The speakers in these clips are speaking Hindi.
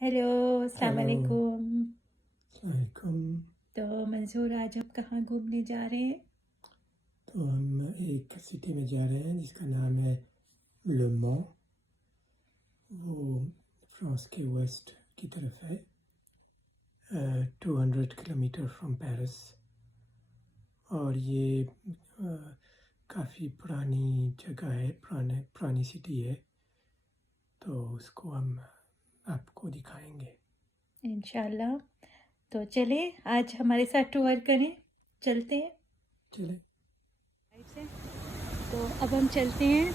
हेलो, अस्सलाम हेलो। वालेकुम। वालेकुम। तो मंसूर, आज आप कहाँ घूमने जा रहे हैं? तो हम एक सिटी में जा रहे हैं जिसका नाम है ले मans। वो फ्रांस के वेस्ट की तरफ है, 200 किलोमीटर फ्रॉम पेरिस। और ये काफ़ी पुरानी जगह है, पुरानी सिटी है, तो उसको हम आपको दिखाएंगे। इंशाल्लाह। तो चले, आज हमारे साथ टूर करें, चलते हैं। चले। तो अब हम चलते हैं।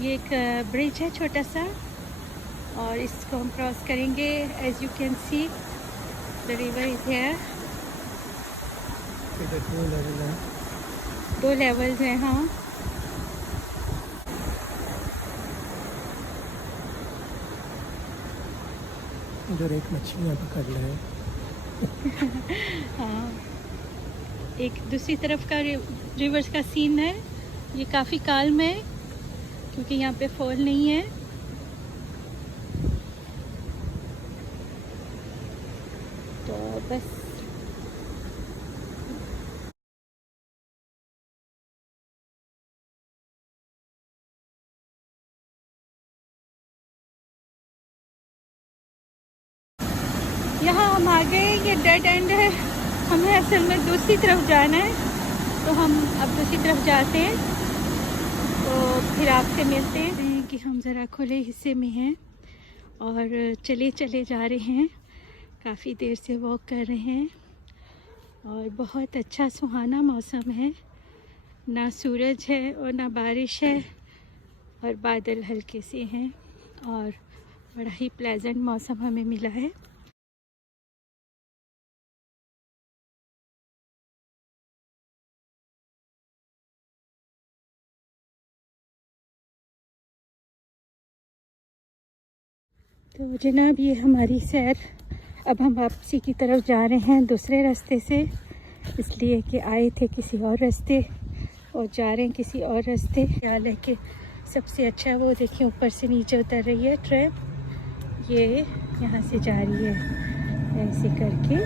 ये एक ब्रिज है छोटा सा, और इसको हम क्रॉस करेंगे। As you can see the river is here. इधर 2 लेवल है। 2 लेवल्स हैं, हाँ। उधर एक मछलियाँ पकड़ रहे हैं। हाँ, एक दूसरी तरफ का रिवर्स का सीन है। ये काफ़ी काल्म है क्योंकि यहाँ पे फॉल नहीं है। तो बस यहाँ हम आ गए। ये डेड एंड है, हमें असल में दूसरी तरफ जाना है, तो हम अब दूसरी तरफ जाते हैं। तो फिर आपसे मिलते हैं कि हम ज़रा खुले हिस्से में हैं और चले चले जा रहे हैं। काफ़ी देर से वॉक कर रहे हैं और बहुत अच्छा सुहाना मौसम है। ना सूरज है और ना बारिश है, और बादल हल्के से हैं, और बड़ा ही प्लेजेंट मौसम हमें मिला है। तो जनाब, ये हमारी सैर। अब हम वापसी की तरफ जा रहे हैं दूसरे रास्ते से, इसलिए कि आए थे किसी और रास्ते और जा रहे हैं किसी और रास्ते। ख्याल है कि सबसे अच्छा वो देखिए, ऊपर से नीचे उतर रही है ट्रेन। ये यहाँ से जा रही है ऐसे करके,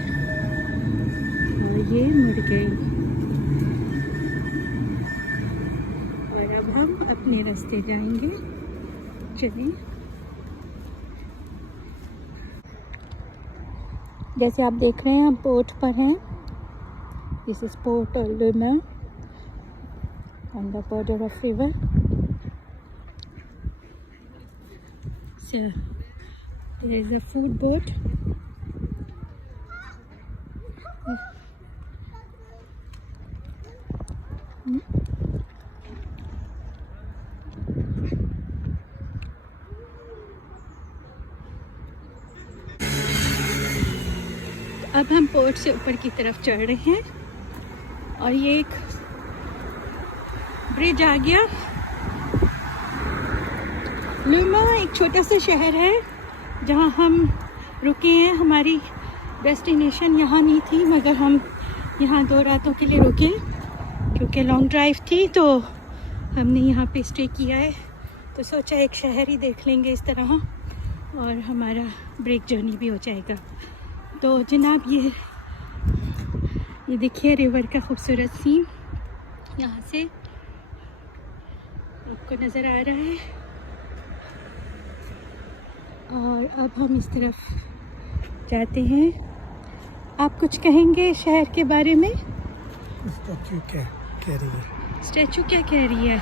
और ये मुड़ गई। और अब हम अपने रास्ते जाएंगे। चलिए, जैसे आप देख रहे हैं हम पोर्ट पर हैं। दिस इज पोर्ट ले मans on the border of river. So there is a food boat. अब हम पोर्ट से ऊपर की तरफ चढ़ रहे हैं, और ये एक ब्रिज आ गया। ले मans एक छोटा सा शहर है जहाँ हम रुके हैं। हमारी डेस्टिनेशन यहाँ नहीं थी, मगर हम यहाँ 2 रातों के लिए रुके क्योंकि लॉन्ग ड्राइव थी, तो हमने यहाँ पे स्टे किया है। तो सोचा एक शहर ही देख लेंगे इस तरह, और हमारा ब्रेक जर्नी भी हो जाएगा। तो जनाब, ये देखिए रिवर का खूबसूरत सीन यहाँ से आपको नज़र आ रहा है। और अब हम इस तरफ जाते हैं। आप कुछ कहेंगे शहर के बारे में? स्टैचू क्या कह रही है? स्टैचू क्या कह रही है?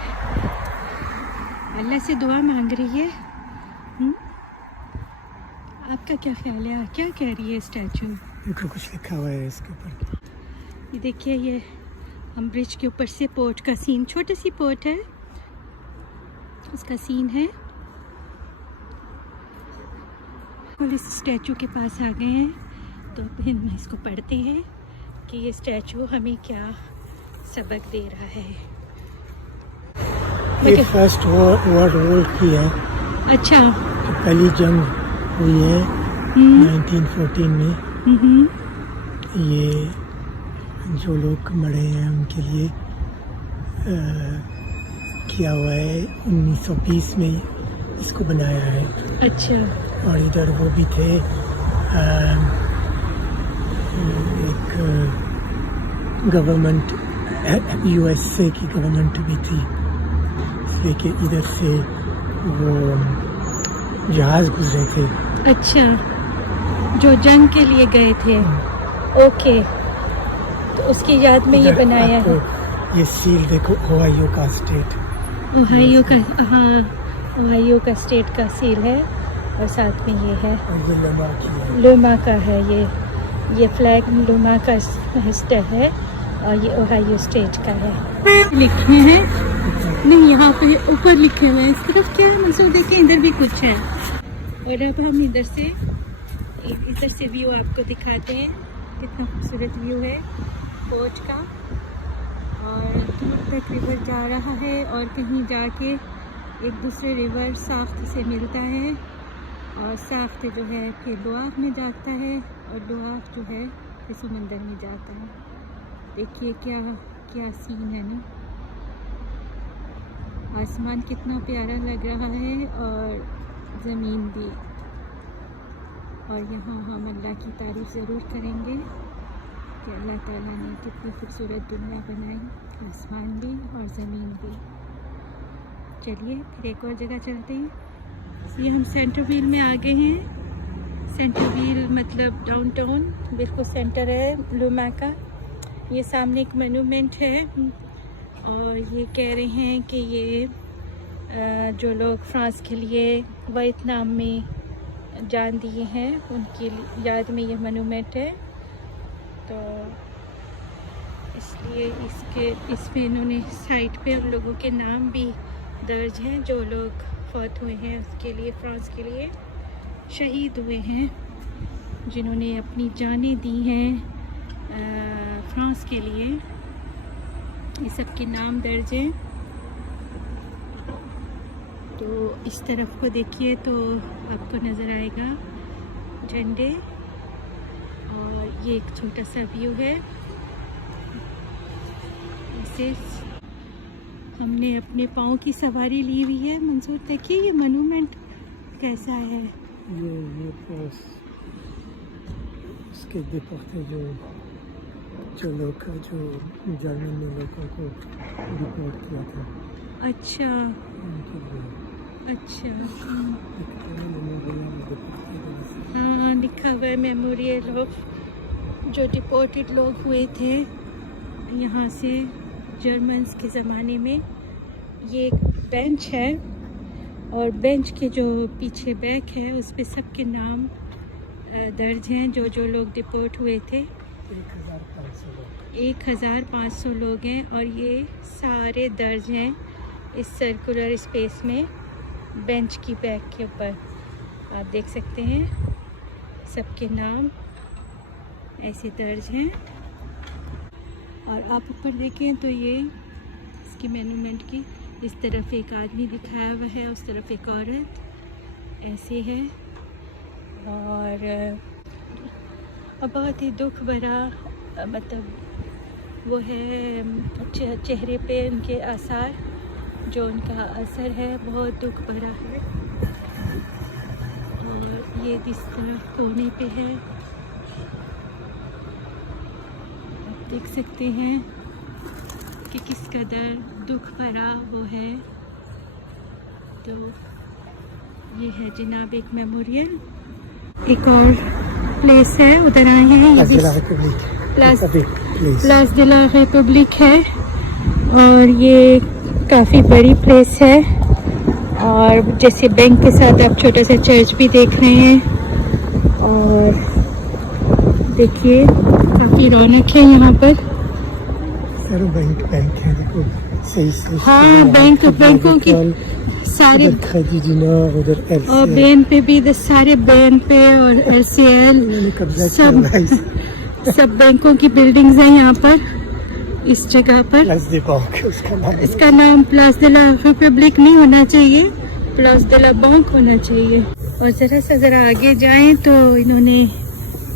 अल्लाह से दुआ मांग रही है। आपका क्या ख्याल है, क्या कह रही है स्टैचू? देखो, कुछ लिखा हुआ है इसके ऊपर। ये देखिए, ये हम ब्रिज के ऊपर से पोर्ट का सीन, छोटी सी पोर्ट है, उसका सीन है। और इस स्टैचू के पास आ गए हैं, तो फिर हम इसको पढ़ते हैं कि ये स्टैचू हमें क्या सबक दे रहा है। ये फर्स्ट वर्ल्ड वॉर की है। अच्छा। पहली जंग हुई है 1914 में। ये जो लोग मरे हैं उनके लिए किया हुआ है। 1920 में इसको बनाया है। अच्छा। और इधर वो भी थे, एक गवर्नमेंट, USA की गवर्नमेंट भी थी, इसलिए कि इधर से वो जहाज गुजरे थे। अच्छा, जो जंग के लिए गए थे। ओके, तो उसकी याद में ये इधर बनाया आपको है। ये सील देखो, ओहायो का स्टेट, ओहायो का, हाँ, ओहायो का स्टेट का सील है, और साथ में ये है और ये लमा की है। लुमा का है, ये फ्लैग लुमा का स्टेट है, और ये ओहायो स्टेट का है। लिखे हैं नहीं, यहाँ पे ऊपर लिखे हुए हैं। इस तरफ क्या है मंसूर, देखिए इधर भी कुछ है। और अब हम इधर से व्यू आपको दिखाते हैं, कितना खूबसूरत व्यू है पोर्च का, और दूर तक रिवर जा रहा है, और कहीं जाके एक दूसरे रिवर साख्त से मिलता है, और साख्त जो है फिर दुआफ में जाता है, और दुआफ जो है फिर समंदर में जाता है। देखिए क्या क्या सीन है ना, आसमान कितना प्यारा लग रहा है, और ज़मीन भी। और यहाँ हम अल्लाह की तारीफ़ ज़रूर करेंगे कि अल्लाह ताला ने कितनी खूबसूरत दुनिया बनाई, आसमान भी और ज़मीन भी। चलिए फिर एक और जगह चलते हैं। ये हम सेंटर व्हील में आ गए हैं। सेंटर व्हील मतलब डाउनटाउन, बिल्कुल सेंटर है लुमा का। ये सामने एक मोनूमेंट है, और ये कह रहे हैं कि ये जो लोग फ्रांस के लिए वियतनाम में जान दिए हैं, उनकी याद में ये मोनूमेंट है। तो इसलिए इसमें इन्होंने साइट पे उन लोगों के नाम भी दर्ज हैं जो लोग फौत हुए हैं उसके लिए, फ्रांस के लिए शहीद हुए हैं, जिन्होंने अपनी जानें दी हैं फ्रांस के लिए। ये सब के नाम दर्ज हैं। तो इस तरफ को देखिए तो आपको नज़र आएगा झंडे, और ये एक छोटा सा व्यू है। ऐसे हमने अपने पाँव की सवारी ली हुई है। मंसूर देखिए ये मोनूमेंट कैसा है। ये पास उसके डिपोर्टे जो लोग जो जर्मन में लोगों को डिपोर्ट किया था। अच्छा उनके लिए अच्छा, हाँ। हाँ लिखा हुआ है मेमोरियल ऑफ जो डिपोर्टेड लोग हुए थे यहाँ से जर्मन्स के ज़माने में। ये एक बेंच है, और बेंच के जो पीछे बैक है उस पे सबके नाम दर्ज हैं जो जो लोग डिपोर्ट हुए थे। 1500 लोग हैं, और ये सारे दर्ज हैं इस सर्कुलर स्पेस में बेंच की बैक के ऊपर। आप देख सकते हैं सबके नाम ऐसे दर्ज हैं। और आप ऊपर देखें तो ये इसकी मोनूमेंट की इस तरफ एक आदमी दिखाया हुआ है, उस तरफ एक औरत, ऐसे है। और बहुत ही दुख भरा मतलब वो है चेहरे पे उनके आसार, जो उनका असर है बहुत दुख भरा है। और ये इस तरफ कोने पे है, आप देख सकते हैं कि किस कदर दुख भरा वो है। तो ये है जनाब एक मेमोरियल। एक और प्लेस है, उधर आए हैं, ये प्लास de la रिपब्लिक है, और ये काफ़ी बड़ी प्लेस है। और जैसे बैंक के साथ आप छोटा सा चर्च भी देख रहे हैं, और देखिए काफ़ी रौनक है यहाँ पर। सर बैंक है, देखो सही हाँ बैंकों की सारे, उधर और बेन पे भी सारे बेन पे और LCL सब बैंकों की बिल्डिंग्स हैं यहाँ पर इस जगह पर। इसका नाम प्लास de la रिपब्लिक नहीं होना चाहिए, प्लास de la बैंक होना चाहिए। और ज़रा आगे जाएं तो इन्होंने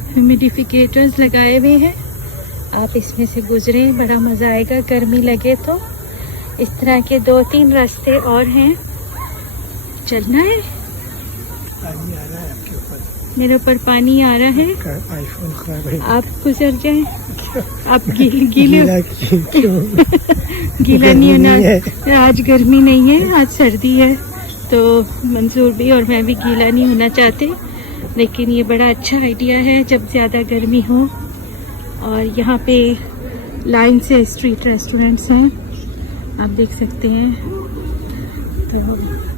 ह्यूमिडिफिकेटर्स लगाए हुए हैं, आप इसमें से गुजरें, बड़ा मज़ा आएगा गर्मी लगे तो। इस तरह के 2-3 रास्ते और हैं, चलना है। पानी आ रहा है। मेरे ऊपर पानी आ रहा है, आईफोन खराब है। आप गुजर जाए। आप गीले गीला क्यों? गीला नहीं गर्मी होना। आज गर्मी नहीं है, आज सर्दी है, तो मंजूर भी और मैं भी गीला नहीं होना चाहते। लेकिन ये बड़ा अच्छा आइडिया है जब ज़्यादा गर्मी हो। और यहाँ पे लाइन से स्ट्रीट रेस्टोरेंट्स हैं, आप देख सकते हैं। तो